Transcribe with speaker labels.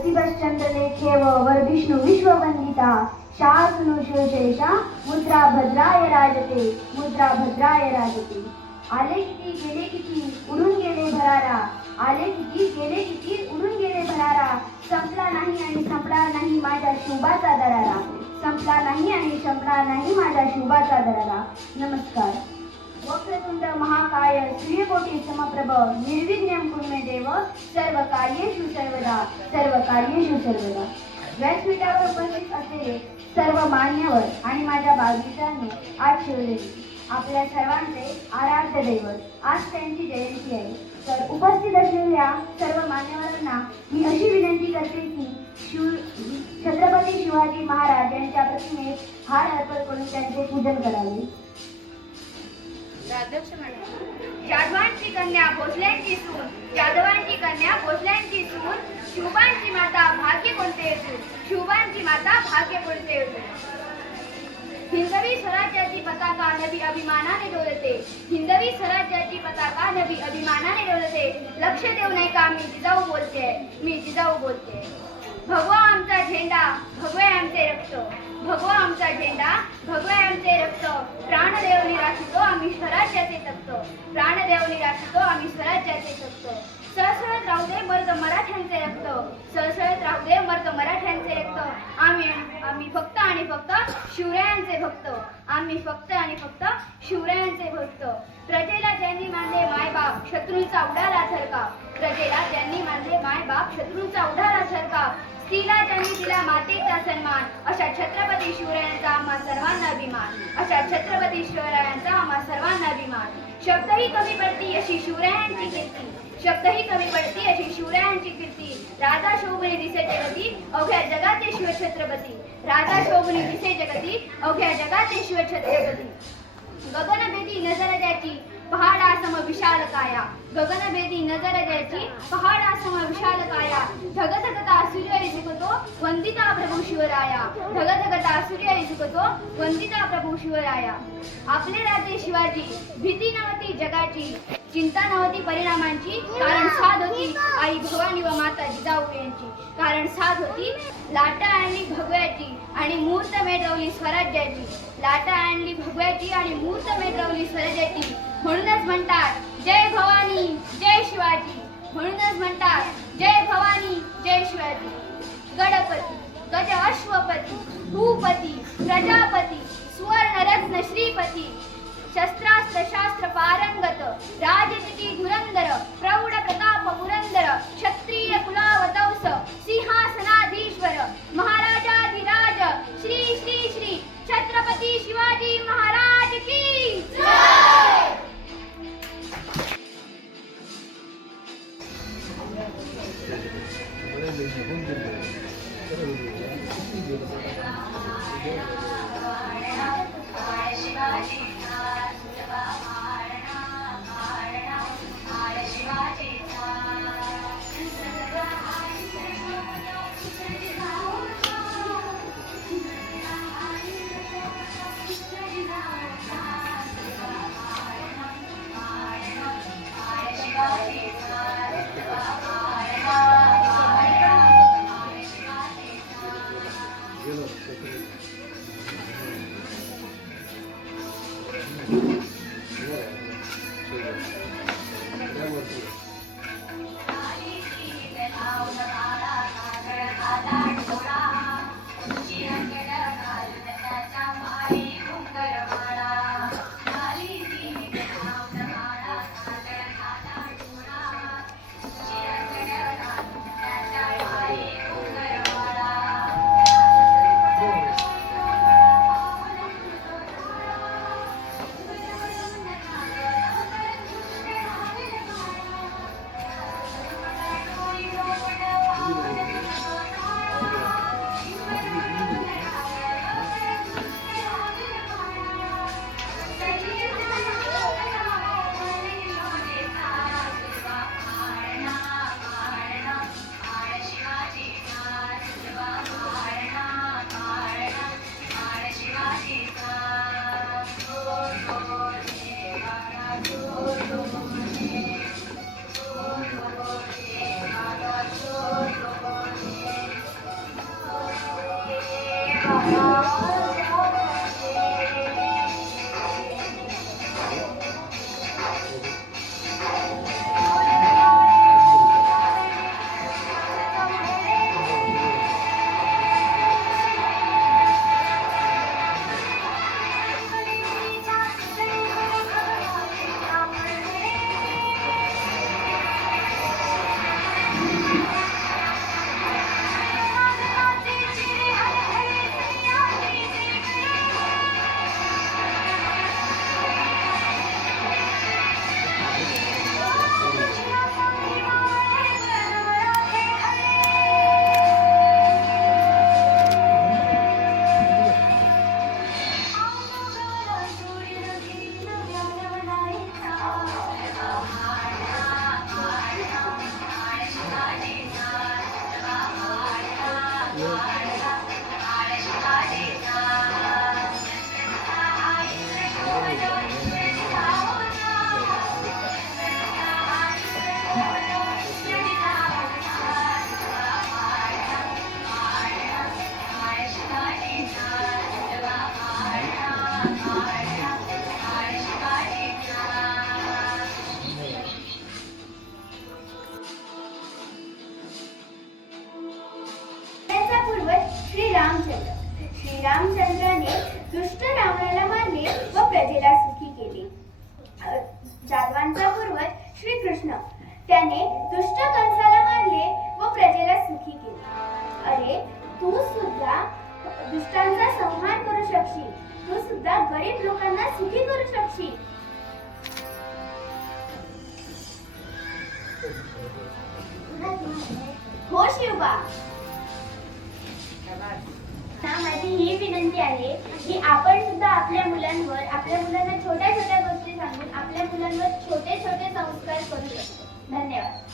Speaker 1: प्रतिभश्चंद्र लेखेव वर विष्णू शासनु शिवशेषा मुद्रा भद्राय राजते मुद्रा भद्राय राजते। आले किती गेले किती उडून गेले भरारा। आले किती गेले किती उडून गेले भरारा। संपला नाही आणि संपणार नाही माझ्या शुभाचा दरारा। संपला नाही आणि संपणार नाही माझ्या शुभाचा दरारा। नमस्कार। वक्रतुंड महाकाय श्रीकोटी समप्रभ निर्विघ्नम कुर्मे देव सर्व कार्येषु सर्वदा सर्व कार्येषु सर्वदा. व्यासपीठावर उपस्थित असलेले सर्व मान्यवर आणि माझ्या बालमित्रांनी आज शिवलेली आपल्या सर्वांचे आराध्य दैवत आज त्यांची जयंती आहे. तर उपस्थित असलेल्या सर्व मान्यवरांना मी अशी विनंती करते की शिव छत्रपती शिवाजी महाराज यांच्या प्रतिमेस हार अर्पण करून त्यांचे पूजन करावे.
Speaker 2: जाधवांची कन्या भोसल्यांची सून जाधवांची कन्या भोसल्यांची सून शुभांची माता भाग्य कोणते येतो? शुभांची माता भाग्य कोणते हिंदवी स्वराज्याची पताका नवी अभिमानाने डोलते. हिंदवी स्वराज्याची पताका नवी अभिमानाने डोलते. लक्ष देऊ नये का? मी जिजाऊ बोलते. मी जिजाऊ बोलते. भगवा आमचा झेंडा भगवे आमचे रक्त. भगवा आमचा झेंडा भगवे आमचे रक्त. प्राणदेवनी निराशितो आम्ही स्वराज्याचे तप्त प्राणदेवनी निराशितो आम्ही स्वराज्याचे तप्त सळसळत राहू दे मर्द मराठ्यांचे रक्त. सळसळत राहू दे मर्द मराठ्यांचे रक्त. आम्ही आम्ही फक्त आणि फक्त शिवरायांचे भक्त. आम्ही फक्त आणि फक्त शिवरायांचे भक्त. प्रजेला ज्यांनी मानले मायबाप शत्रूंचा उडाला थरका प्रजेला ज्यांनी मानले मायबाप शत्रूंचा उडाला थरका स्त्रीला ज्यांनी दिला मातेचा सन्मान. अशा छत्रपती शिवरायांचा आम्हा सर्वांना अभिमान. अशा छत्रपती शिवरायांचा आम्हा सर्वांना अभिमान. शब्दही कमी पडती अशी शिवरायांची कीर्ती. शब्दही कमी पडती अशी शिवरायांची कीर्ती. राजा शोभनी दिसे जगती अवघ्या जगाचे शिवछत्रपती. राजा शोभनी दिसे जगती अवघ्या जगाचे शिवछत्रपती. गगनभेदी नजर द्याची. पहाडासम विशाल काया गगनभेदी नजर द्याची पहाडासम विशाल काया धगधगता सूर्य झुकतो वंदिता प्रभू शिवराया। धगधगता सूर्य झुकतो वंदिता प्रभू शिवराया। आपले राजे शिवाजी भीती नव्हती जगाची चिंता नव्हती परिणामांची कारण साध होती आई भवानी व माता जिजाऊ यांची कारण साध होती लाटा आणली भगव्याची आणि मूर्त मेटवली स्वराज्याची. लाटा आणली भगव्याची आणि मूर्त मेटवली स्वराज्याची. म्हणूनच म्हणतात जय भवानी जय शिवाजी. म्हणूनच म्हणतात जय भवानी जय शिवाजी. गडपती गज अश्वपती भूपती प्रजापती सुवर्ण रत्न श्रीपती शस्त्रास्त्र शास्त्र पारंगत राजनीती धुरंदर प्रौढ प्रताप पुरंदर क्षत्रिय
Speaker 3: कुल watching. Amém. ना माझी ही विनंती आहे की आपण सुद्धा आपल्या मुलांवर आपल्या मुलांना छोट्या छोट्या गोष्टी सांगून आपल्या मुलांवर छोटे छोटे संस्कार करू शकतो. धन्यवाद.